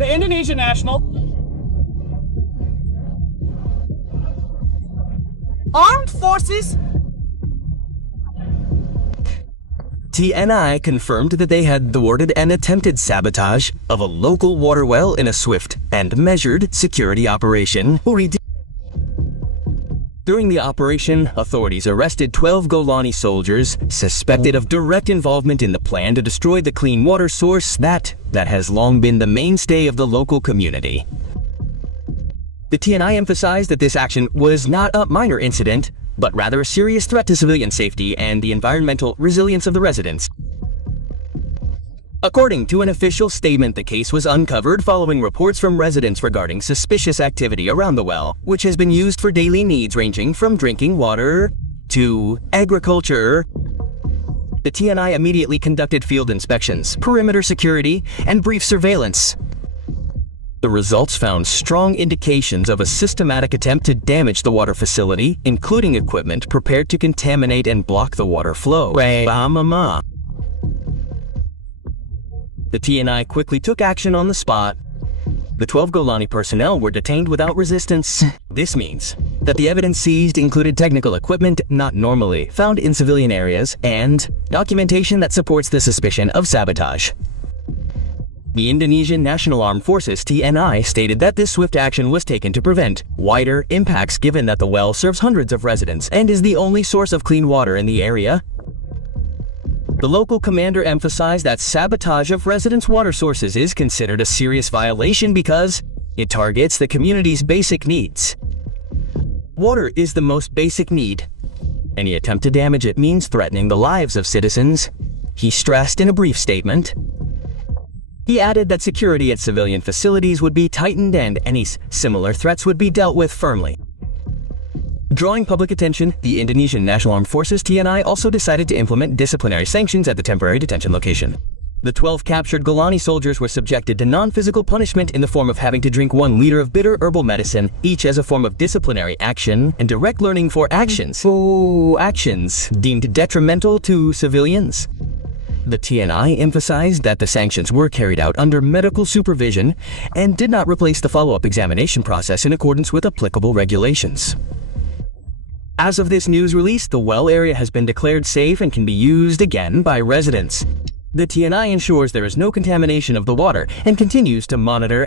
The Indonesian National Armed Forces TNI confirmed that they had thwarted an attempted sabotage of a local water well in a swift and measured security operation. During the operation, authorities arrested 12 Golani soldiers suspected of direct involvement in the plan to destroy the clean water source that has long been the mainstay of the local community. The TNI emphasized that this action was not a minor incident, but rather a serious threat to civilian safety and the environmental resilience of the residents. According to an official statement, the case was uncovered following reports from residents regarding suspicious activity around the well, which has been used for daily needs ranging from drinking water to agriculture. The TNI immediately conducted field inspections, perimeter security, and brief surveillance. The results found strong indications of a systematic attempt to damage the water facility, including equipment prepared to contaminate and block the water flow. The TNI quickly took action on the spot. The 12 Golani personnel were detained without resistance. This means that the evidence seized included technical equipment not normally found in civilian areas and documentation that supports the suspicion of sabotage. The Indonesian National Armed Forces (TNI) stated that this swift action was taken to prevent wider impacts given that the well serves hundreds of residents and is the only source of clean water in the area. The local commander emphasized that sabotage of residents' water sources is considered a serious violation because it targets the community's basic needs. Water is the most basic need. Any attempt to damage it means threatening the lives of citizens, he stressed in a brief statement. He added that security at civilian facilities would be tightened and any similar threats would be dealt with firmly. Drawing public attention, the Indonesian National Armed Forces (TNI) also decided to implement disciplinary sanctions at the temporary detention location. The 12 captured Golani soldiers were subjected to non-physical punishment in the form of having to drink 1 liter of bitter herbal medicine, each as a form of disciplinary action, and direct learning for actions deemed detrimental to civilians. The TNI emphasized that the sanctions were carried out under medical supervision and did not replace the follow-up examination process in accordance with applicable regulations. As of this news release, the well area has been declared safe and can be used again by residents. The TNI ensures there is no contamination of the water and continues to monitor.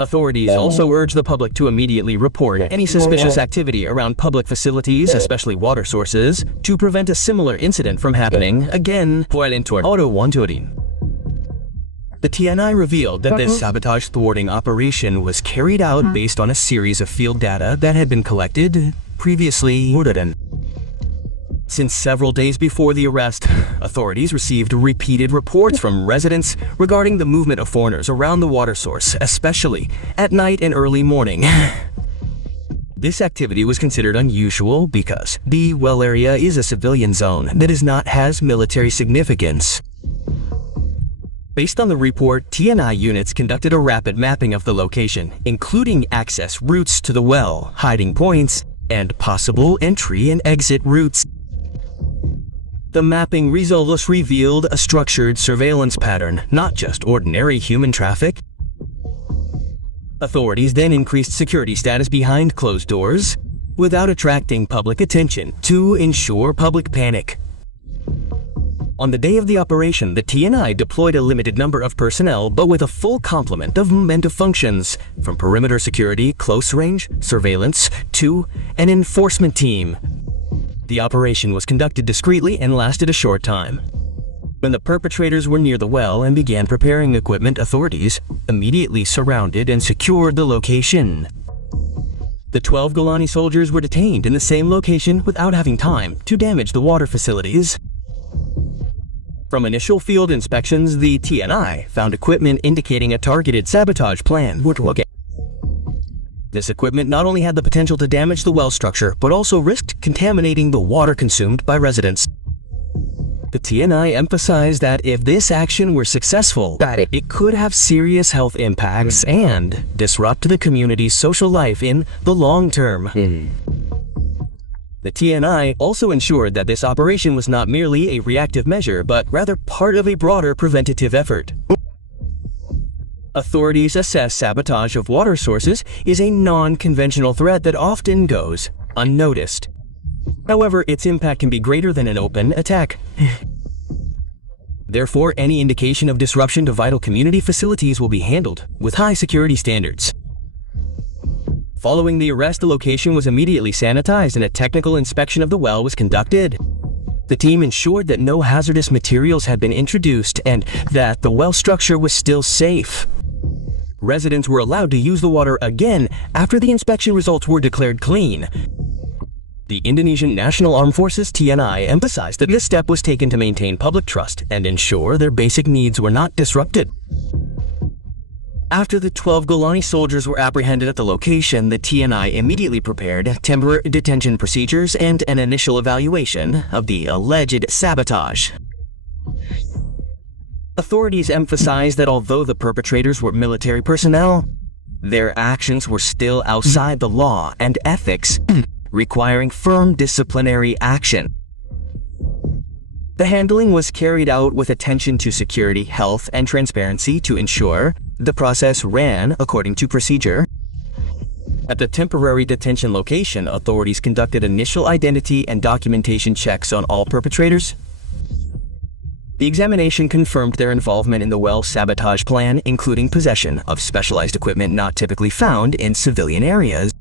Authorities also urge the public to immediately report any suspicious activity around public facilities, especially water sources, to prevent a similar incident from happening again. The TNI revealed that this sabotage thwarting operation was carried out based on a series of field data that had been collected previously. Since several days before the arrest, authorities received repeated reports from residents regarding the movement of foreigners around the water source, especially at night and early morning. This activity was considered unusual because the well area is a civilian zone that has military significance. Based on the report, TNI units conducted a rapid mapping of the location, including access routes to the well, hiding points, and possible entry and exit routes. The mapping results revealed a structured surveillance pattern, not just ordinary human traffic. Authorities then increased security status behind closed doors, without attracting public attention, to ensure public panic. On the day of the operation, the TNI deployed a limited number of personnel, but with a full complement of functions, from perimeter security, close range, surveillance, to an enforcement team. The operation was conducted discreetly and lasted a short time. When the perpetrators were near the well and began preparing equipment, authorities immediately surrounded and secured the location. The 12 Golani soldiers were detained in the same location without having time to damage the water facilities. From initial field inspections, the TNI found equipment indicating a targeted sabotage plan. This equipment not only had the potential to damage the well structure, but also risked contaminating the water consumed by residents. The TNI emphasized that if this action were successful, it could have serious health impacts and disrupt the community's social life in the long term. The TNI also ensured that this operation was not merely a reactive measure, but rather part of a broader preventative effort. Authorities assess sabotage of water sources is a non-conventional threat that often goes unnoticed. However, its impact can be greater than an open attack. Therefore, any indication of disruption to vital community facilities will be handled with high security standards. Following the arrest, the location was immediately sanitized and a technical inspection of the well was conducted. The team ensured that no hazardous materials had been introduced and that the well structure was still safe. Residents were allowed to use the water again after the inspection results were declared clean. The Indonesian National Armed Forces (TNI) emphasized that this step was taken to maintain public trust and ensure their basic needs were not disrupted. After the 12 Golani soldiers were apprehended at the location, the TNI immediately prepared temporary detention procedures and an initial evaluation of the alleged sabotage. Authorities emphasized that although the perpetrators were military personnel, their actions were still outside the law and ethics, requiring firm disciplinary action. The handling was carried out with attention to security, health, and transparency to ensure the process ran according to procedure. At the temporary detention location, authorities conducted initial identity and documentation checks on all perpetrators. The examination confirmed their involvement in the well sabotage plan, including possession of specialized equipment not typically found in civilian areas.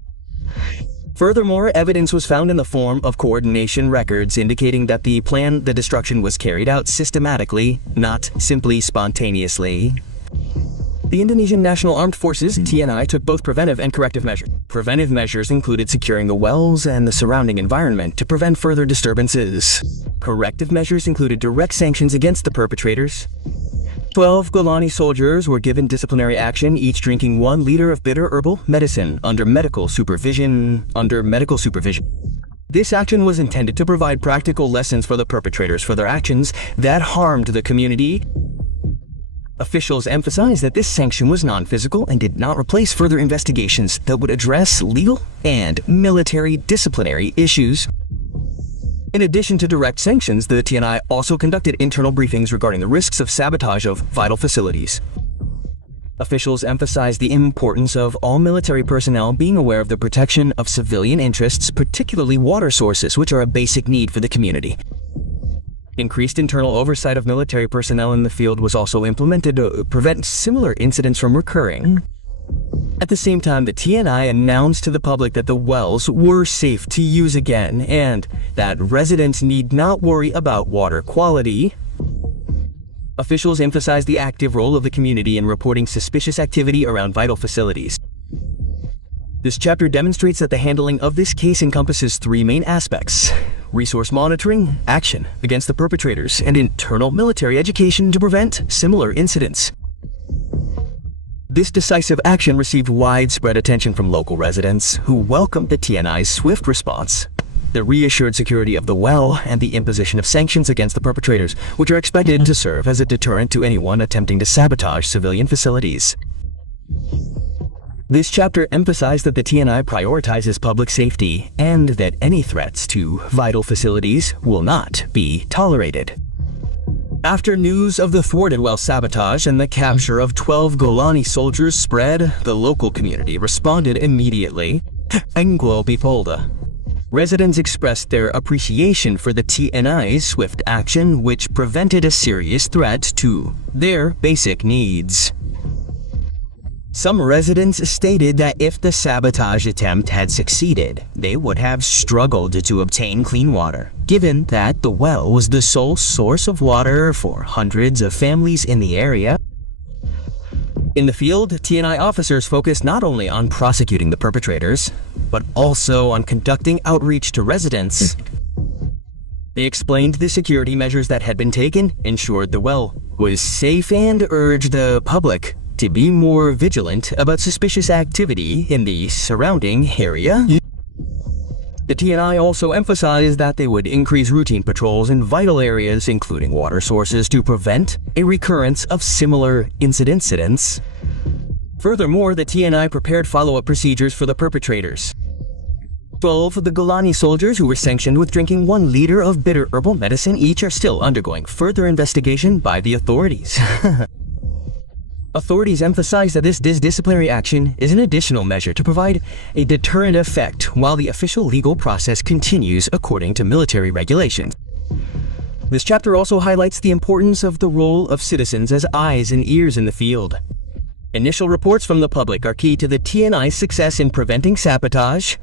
Furthermore, evidence was found in the form of coordination records indicating that the destruction was carried out systematically, not simply spontaneously. The Indonesian National Armed Forces (TNI) took both preventive and corrective measures. Preventive measures included securing the wells and the surrounding environment to prevent further disturbances. Corrective measures included direct sanctions against the perpetrators. 12 Golani soldiers were given disciplinary action, each drinking 1 liter of bitter herbal medicine under medical supervision. This action was intended to provide practical lessons for the perpetrators for their actions that harmed the community. Officials emphasized that this sanction was non-physical and did not replace further investigations that would address legal and military disciplinary issues. In addition to direct sanctions, the TNI also conducted internal briefings regarding the risks of sabotage of vital facilities. Officials emphasized the importance of all military personnel being aware of the protection of civilian interests, particularly water sources, which are a basic need for the community. Increased internal oversight of military personnel in the field was also implemented to prevent similar incidents from recurring. At the same time, the TNI announced to the public that the wells were safe to use again and that residents need not worry about water quality. Officials emphasized the active role of the community in reporting suspicious activity around vital facilities. This chapter demonstrates that the handling of this case encompasses 3 main aspects: resource monitoring, action against the perpetrators, and internal military education to prevent similar incidents. This decisive action received widespread attention from local residents, who welcomed the TNI's swift response, the reassured security of the well, and the imposition of sanctions against the perpetrators, which are expected to serve as a deterrent to anyone attempting to sabotage civilian facilities. This chapter emphasized that the TNI prioritizes public safety and that any threats to vital facilities will not be tolerated. After news of the thwarted well sabotage and the capture of 12 Golani soldiers spread, the local community responded immediately. Residents expressed their appreciation for the TNI's swift action, which prevented a serious threat to their basic needs. Some residents stated that if the sabotage attempt had succeeded, they would have struggled to obtain clean water, given that the well was the sole source of water for hundreds of families in the area. In the field, TNI officers focused not only on prosecuting the perpetrators, but also on conducting outreach to residents. They explained the security measures that had been taken, ensured the well was safe, and urged the public to be more vigilant about suspicious activity in the surrounding area. The TNI also emphasized that they would increase routine patrols in vital areas, including water sources, to prevent a recurrence of similar incidents. Furthermore, the TNI prepared follow-up procedures for the perpetrators. 12 of the Golani soldiers who were sanctioned with drinking 1 liter of bitter herbal medicine each are still undergoing further investigation by the authorities. Authorities emphasize that this disciplinary action is an additional measure to provide a deterrent effect while the official legal process continues according to military regulations. This chapter also highlights the importance of the role of citizens as eyes and ears in the field. Initial reports from the public are key to the TNI's success in preventing sabotage.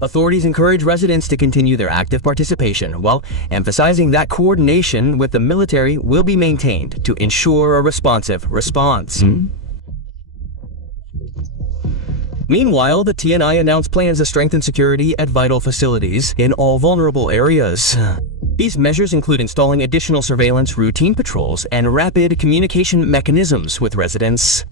Authorities encourage residents to continue their active participation while emphasizing that coordination with the military will be maintained to ensure a responsive response. Meanwhile, the TNI announced plans to strengthen security at vital facilities in all vulnerable areas. These measures include installing additional surveillance, routine patrols, and rapid communication mechanisms with residents.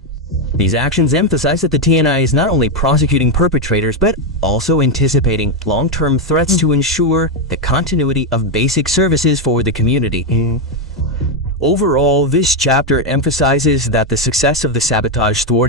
These actions emphasize that the TNI is not only prosecuting perpetrators, but also anticipating long-term threats to ensure the continuity of basic services for the community. Overall, this chapter emphasizes that the success of the sabotage thwart